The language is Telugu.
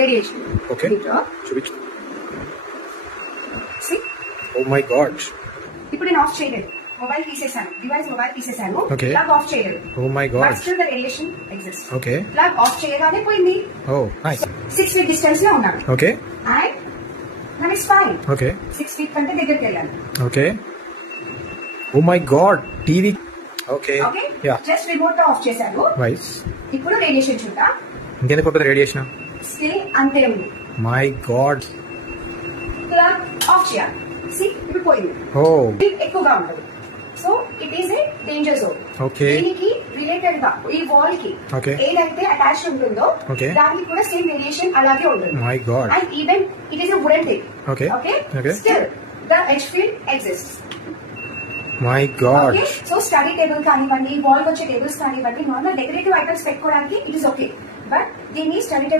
రేడియేషన్. ఓకే, చూపించు. Oh my god. ఇప్పుడు నేను ఆఫ్ చేయలేదు, మొబైల్ తీసేసాను, మొబైల్ తీసేసాను, Okay. ప్లగ్ ఆఫ్ చేయలేదు. Oh my god. Still the radiation exist. Okay. Plug off చేయగానే పోయింది. Oh nice. 6 feet డిస్టెన్స్ లో ఉన్నాను. Okay. And now it's fine. Okay. 6 feet కంటే దగ్గరికి వెళ్ళాను. Okay. Oh my god, TV. Okay. Okay, ya. Just remote తో ఆఫ్ చేశాను. వైస్. ఇప్పుడు రేడియేషన్ చూద్దాం. ఇంకెందుకు పడుతుంది రేడియేషన్? స్టిల్ అంతే ఉంది. My god. ప్లగ్ ఆఫ్ చేయాలి. See, ఇప్పుడు పోయింది. ఓ. ఎక్కువగా ఉంటుంది. So it is a danger zone. Okay. దీనికి రిలేటెడ్ గా ఈ వాల్ కి Okay. ఏదైతే అటాచ్ ఉంటుందో Okay. దానికి కూడా సేమ్ రేడియేషన్ అలాగే ఉంటుంది. My God. And even it is a wooden thing. Okay. Okay, Okay. Still the edge field exists. My God. Okay, so study table కానివ్వండి, వాల్ వచ్చే టేబుల్స్ కానివ్వండి, నార్మల్ డెకరేటివ్ ఐటమ్స్ పెట్టుకోవడానికి ఇట్ ఇస్ ఓకే. బట్ దీన్ని స్టడీ